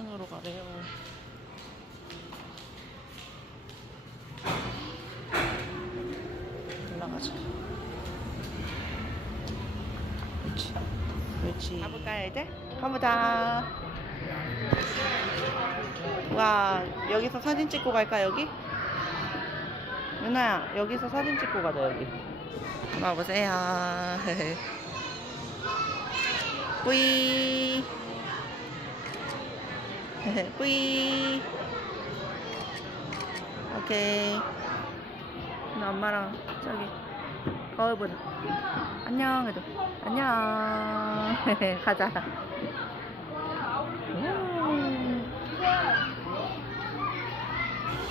4층으로 가래요. 올라가자. 그렇지. 그렇지. 가볼까요, 이제? 가보자. 와, 여기서 사진 찍고 갈까, 여기? 유나야, 여기서 사진 찍고 가자, 여기. 와보세요. 뿌이. 뿌이. 오케이. 나 엄마랑 저기 거울 보자. 안녕 해도. 안녕. 가자. 음.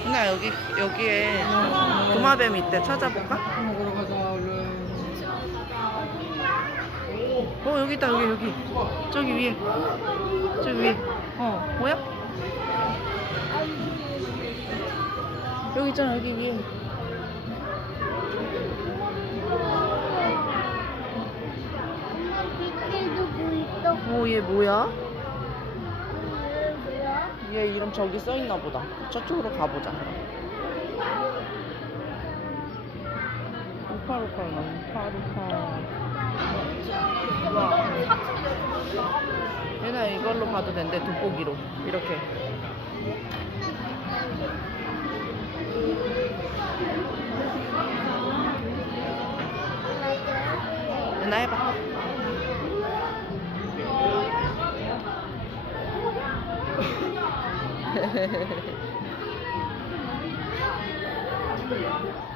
누나 여기 여기에 도마뱀 있대 찾아볼까? 먹으러 가자 얼른 어 여기 있다 여기 여기 저기 위에 저기 위에 어 뭐야? 여기 있잖아 여기 위에 밑에도 보이다. 어얘 뭐야? 뭐야? 얘 이름 저기 써있나 보다 저쪽으로 가보자 5858 5858 얘나 이걸로 봐도 된대 돋보기로. 이렇게. 얘나 해봐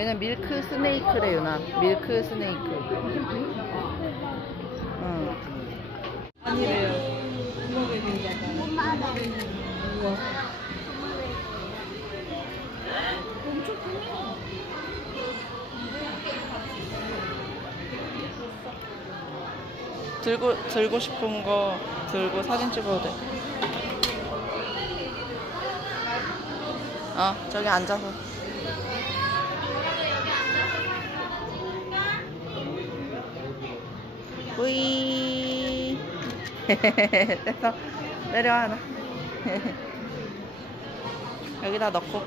얘는 밀크 스네이크래 유나 밀크 스네이크 응. 아니래요. 들고 들고 싶은 거 들고 사진 찍어도 돼. 어 저기 앉아서. 뿌이. 됐어. 내려와 나. 여기다 넣고.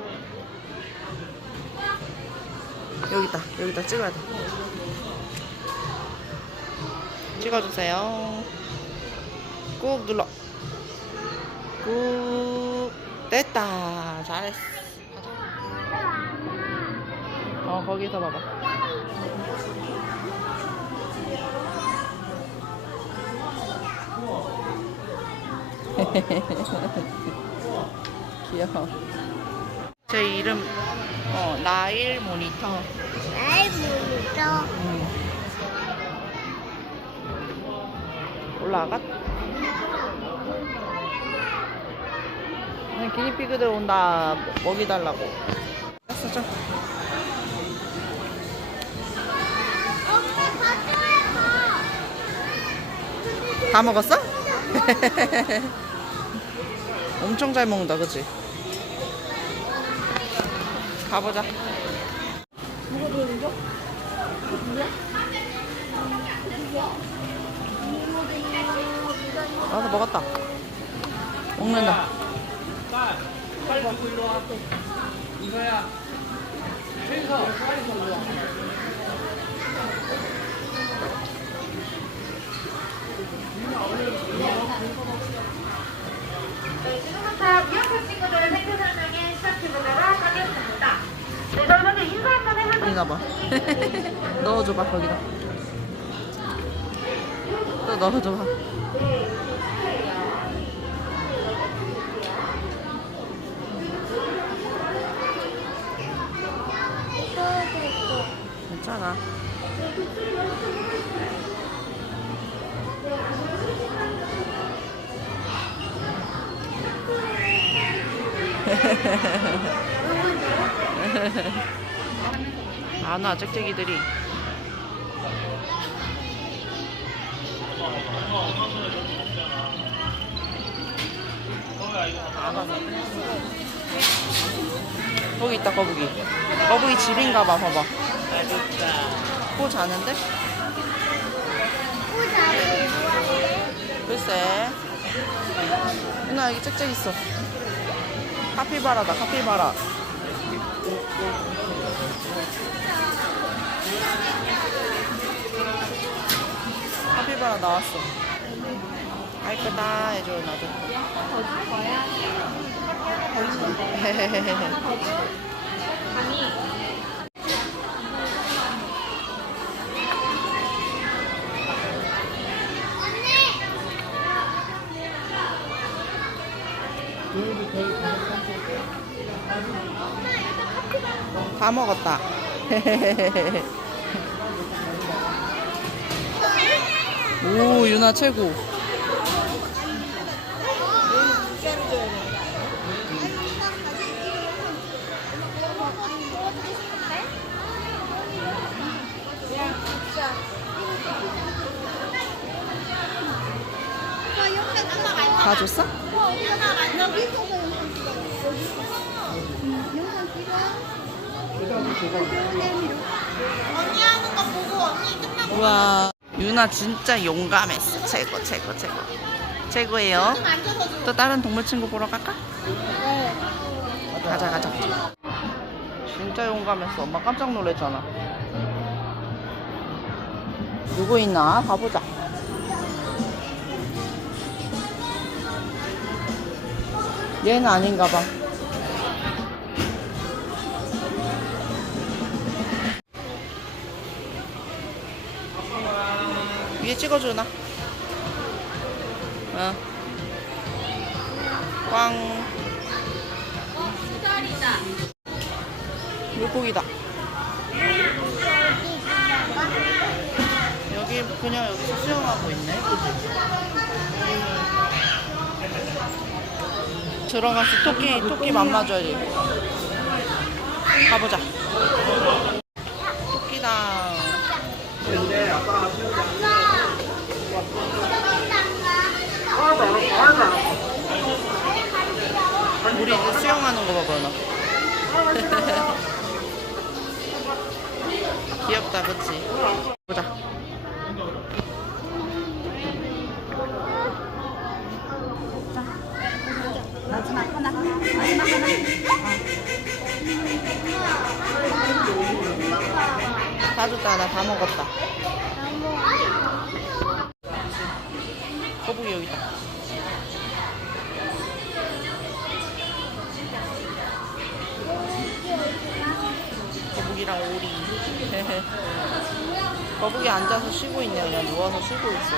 여기다 여기다 찍어야 돼. 찍어주세요. 꾹 눌러. 꾹. 됐다. 잘했어. 어, 거기서 봐봐. 귀여워. 제 이름, 어, 나일 모니터. 아이 모르죠. 음. 올라가? 그냥 기니피그들 온다 먹이 달라고 가져와서. 다 먹었어? 엄청 잘 먹는다 그치? 가보자. 나도 먹었다. 먹는다. 딸 빨리 갖고 일로 와 이거야 최서 빨리 좀 일로 네, 넣어줘봐 거기다. 또 넣어줘봐. 괜찮아 안아, 짹짹이들이. 안와 거기 있다 거북이. 거북이 집인가봐 봐봐. 코 자는데? 글쎄. 누나 여기 짹짹 있어. 카피바라다 카피바라. 카피바라 나왔어. 아 이쁘다 해줘 나도. 거야? 다 먹었다. 오 유나 최고. 다 줬어? 우와 유나 진짜 용감했어. 최고 최고 최고. 최고예요. 또 다른 동물 친구 보러 갈까? 가자 가자. 진짜 용감했어. 엄마 깜짝 놀랐잖아. 누구 있나? 가보자. 얘는 아닌가 봐 위에 찍어주나? 어. 꽝. 물고기다. 여기 그냥 여기서 수영하고 있네. 들어가서 토끼 토끼 만나줘야지. 가보자. 하는 거 봐봐 나. 귀엽다 그치? 보자 다 줬다 나 다 먹었다 거북이 앉아서 쉬고 있네. 그냥 누워서 쉬고 있어.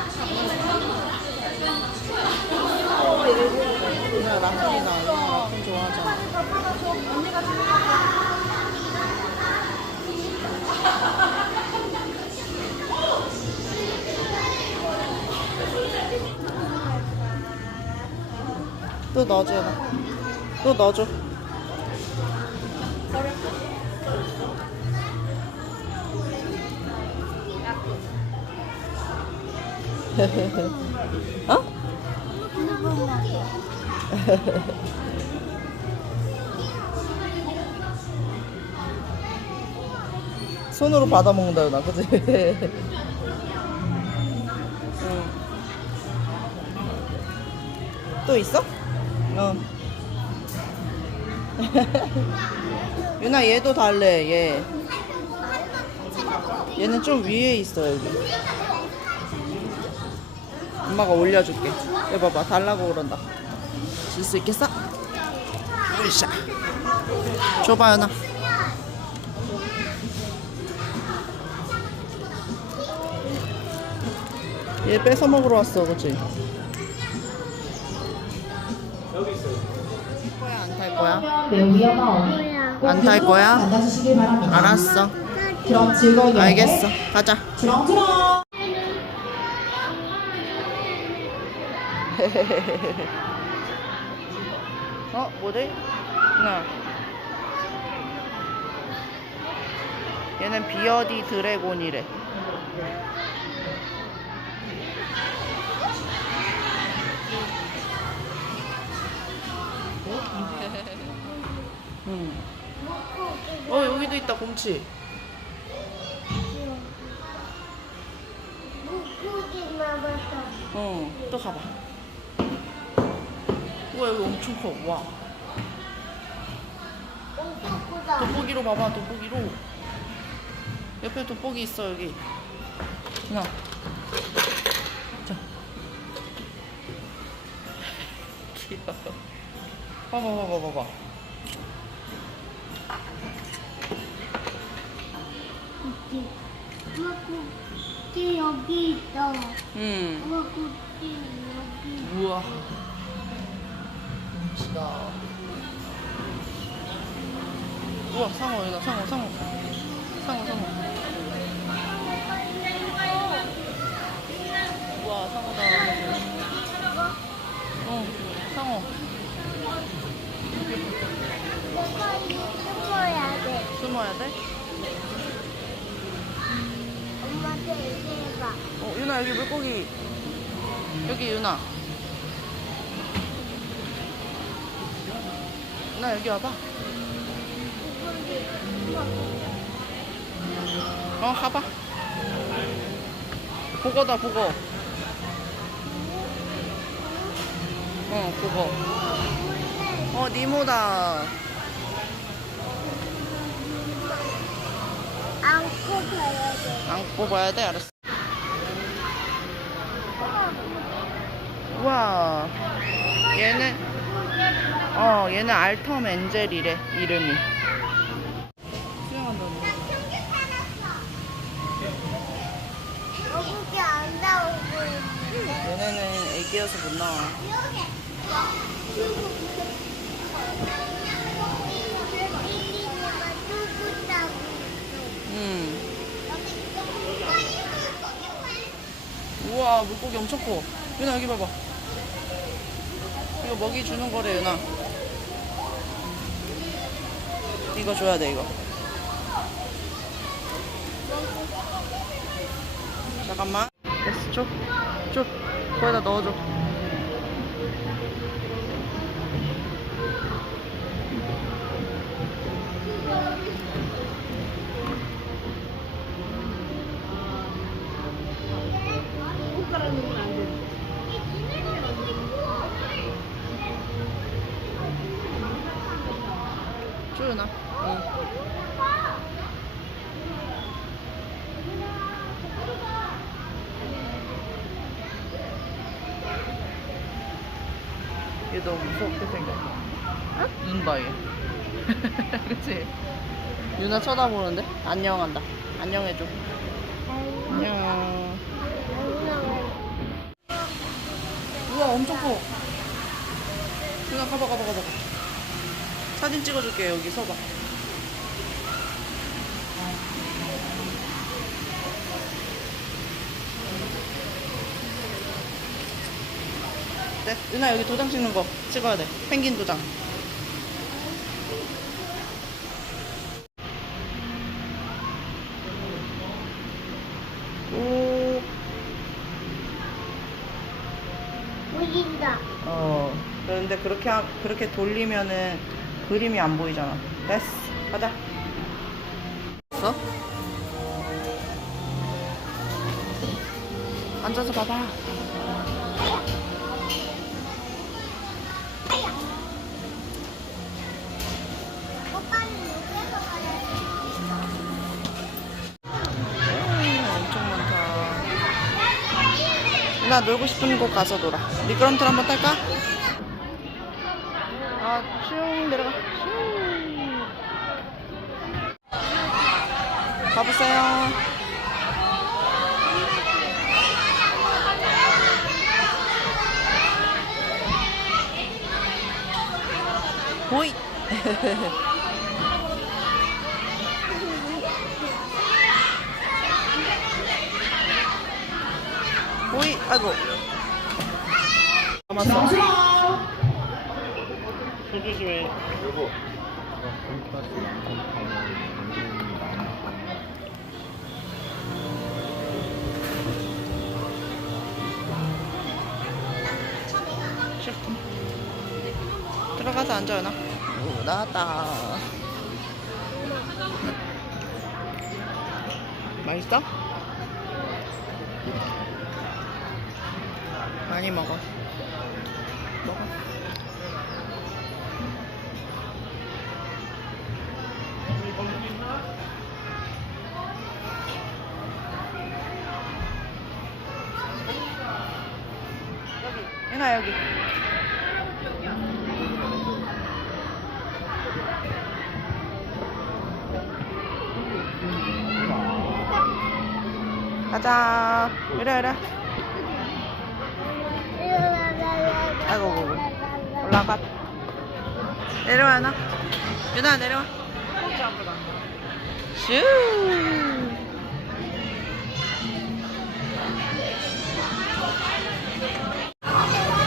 그냥 라쿤이다. 라쿤 좋아하잖아. 또 넣어줘. 또 넣어줘. 어? 손으로 받아 먹는다 나 그지? 응. 또 있어? 어. 유나 얘도 달래 얘. 얘는 좀 위에 있어 여기. 엄마가 올려줄게. 여기 봐봐 달라고 그런다. 줄 수 있겠어? 으쌰. 줘봐 연아. 얘 뺏어 먹으러 왔어, 그치? 거야 안 탈 거야? 매우 위험하오니 뭐야? 꼭안탈 거야? 앉아주시길 바랍니다. 알았어. 그럼 즐거운 여행 알겠어. 가자. 주렁주렁 어, 뭐지? 나. 얘는 비어디 드래곤이래. 응. 어, 여기도 있다, 곰치. 나봤어. 어, 또 가봐. 우와 여기 엄청 커. 와. 엄청 크다. 돋보기로 봐봐 돋보기로. 옆에 돋보기 있어 여기. 누나. 자. 귀여워. 봐봐 봐봐 봐봐. 여기 있어. 음. 엄마 국기 여기. 우와. 멋지다. 우와, 상어, 여기다, 상어, 상어. 상어, 상어. 우와, 상어다. 어, 상어. 숨어야 돼. 숨어야 돼? 엄마한테 얘기해봐. 어, 유나, 여기 물고기. 여기, 유나. 나, 여기 와봐. 어, 가봐. 보거다, 보거. 어, 보거. 어, 니모다. 안고 가야 돼. 안고 봐야 돼? 알았어. 우와. 얘는, 어, 얘는 알텀 엔젤이래, 이름이. 수영한다는 여기. 얘네는 애기여서 못 나와. 음. 우와, 물고기 엄청 커. 유나, 여기 봐봐. 이거 먹이 주는 거래, 유나. 이거 줘야 돼, 이거. 잠깐만. 됐어, 줘. 줘. 거기다 넣어줘. 줘, 유나. 응. 얘 너무 무섭게 생겼다. 눈 봐, 얘. 그치? 유나 쳐다보는데? 안녕한다. 안녕해줘. 안녕. 우와, 엄청 커. 유나, 가봐, 가봐, 가봐. 사진 찍어줄게, 여기 서봐. 네, 유나 여기 도장 찍는 거 찍어야 돼. 펭귄 도장. 오, 보인다. 어. 그런데 그렇게 하- 그렇게 돌리면은 그림이 안 보이잖아. 됐어, 가자. 됐어? 앉아서 봐봐. 나 놀고 싶은 곳 가서 놀아. 미끄럼틀 한번 탈까? 아, 슝 내려가. 슝. 가보세요. 보이. 보이. 아이고. 잠시만. 손 조심해. 싫다. 들어가서 앉아요, 나. 오, 나왔다. 맛있어? 많이 먹어. 먹어. 얘나 여기. 가자. 이래 이래. 내려와 나. 윤아 내려와. 슈.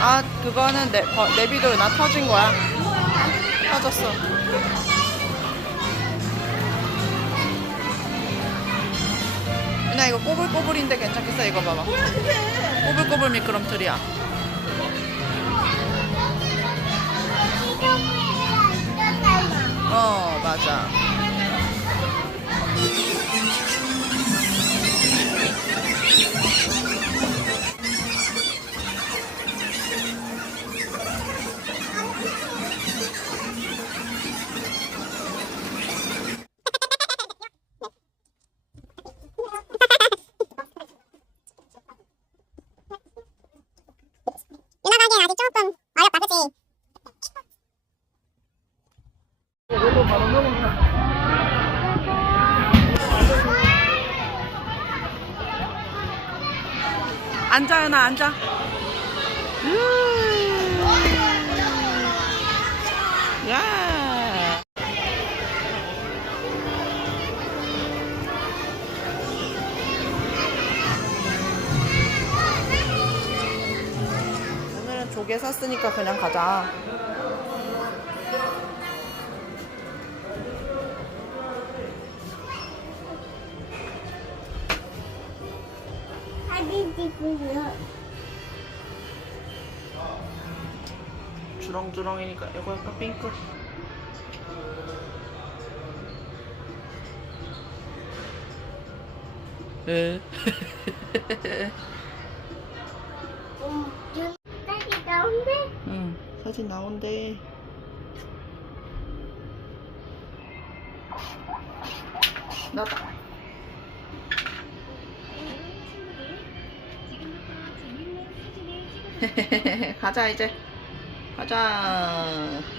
아 그거는 내, 버, 내비도 나 터진 거야. 터졌어. 윤아 이거 꼬불꼬불인데 괜찮겠어? 이거 봐봐. 꼬불꼬불 미끄럼틀이야. 어 맞아. 앉아 윤아 앉아. 야. 오늘은 조개 샀으니까 그냥 가자. 주렁주렁이니까 이거 약간 핑크. 에. 딸기 나온대? 응, 사진 나온대. 나다. 가자 이제. 가자.